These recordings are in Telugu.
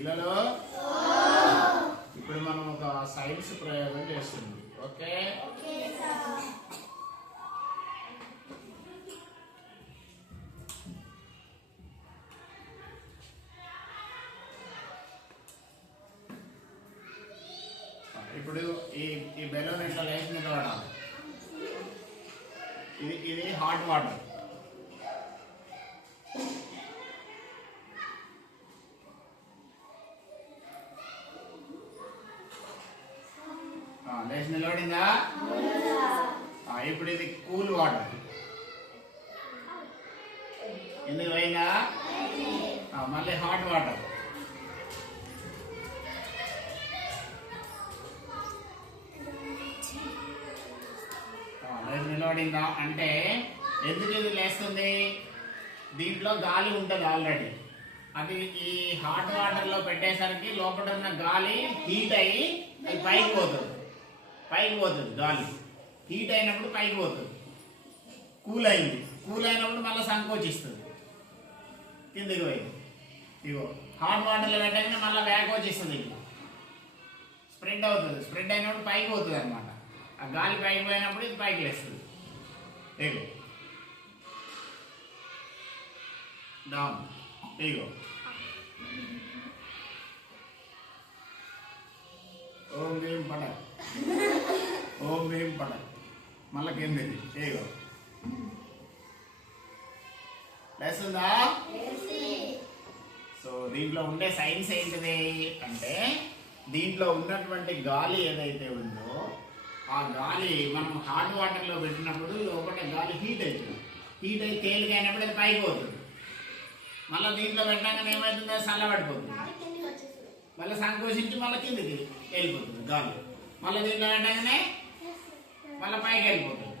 పిల్లలు ఇప్పుడు మనం ఒక సైన్స్ ప్రయోగం చేస్తుంది. ఓకే, ఇప్పుడు ఈ బెలూన్ ఇట్లా లేచి నిలబడాలి. ఇది హాట్ వాటర్. లేచి నిలబడిందా? ఇప్పుడు ఇది కూల్ వాటర్. ఎందుకు పోయిందా? మళ్ళీ హాట్ వాటర్. నిలబడిందా అంటే ఎందుకు ఇది లేస్తుంది? దీంట్లో గాలి ఉంటుంది ఆల్రెడీ. అది ఈ హాట్ వాటర్ లో పెట్టేసరికి లోపల ఉన్న గాలి హీట్ అయ్యి అది పైకి పోతుంది. గాలి హీట్ అయినప్పుడు పైకి పోతుంది. కూల్ అయినప్పుడు మళ్ళీ సంకోచిస్తుంది, కిందికి పోయింది. ఇగో హాట్ వాటర్ లో పెట్టగానే మళ్ళీ వ్యాకోచిస్తుంది, ఇట్లా స్ప్రెడ్ అవుతుంది. స్ప్రెడ్ అయినప్పుడు పైకి పోతుంది అనమాట. ఆ గాలి పైకి పోయినప్పుడు ఇది పైకి లేస్తుంది. ఇగో డౌన్. ఇగో ఓం భీం పడక్, ఓం భీం పడక్. మళ్ళీ కిందకి. ఇగో లేస్తుందా? సో దీంట్లో ఉండే సైన్స్ ఏంటిది అంటే, దీంట్లో ఉన్నటువంటి గాలి ఏదైతే ఉందో ఆ గాలి మనం హాట్ వాటర్ లో పెట్టినప్పుడు లోపల గాలి హీట్ అవుతుంది. హీట్ అయి తేలిక అయినప్పుడు అది పైకి పోతుంది. మళ్ళీ దీంట్లో పెట్టగానే ఏమవుతుంది? చల్లబడిపోతుంది. మళ్ళీ సంకోచించి మళ్ళీ కిందికి వెళ్ళిపోతుంది గాలి. మళ్ళీ దీంట్లో పెట్టగానే మళ్ళీ పైకి వెళ్ళిపోతుంది.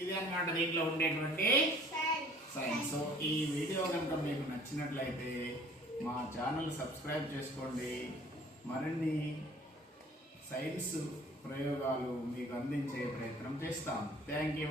ఇది అన్నమాట దీంట్లో ఉండేటువంటి సైన్స్. సో ఈ వీడియో కనుక మీకు నచ్చినట్లయితే మా ఛానల్ సబ్స్క్రైబ్ చేసుకోండి. మరిన్ని సైన్స్ ప్రయోగాలు మీకు అందించే ప్రయత్నం చేస్తాం. Thank you.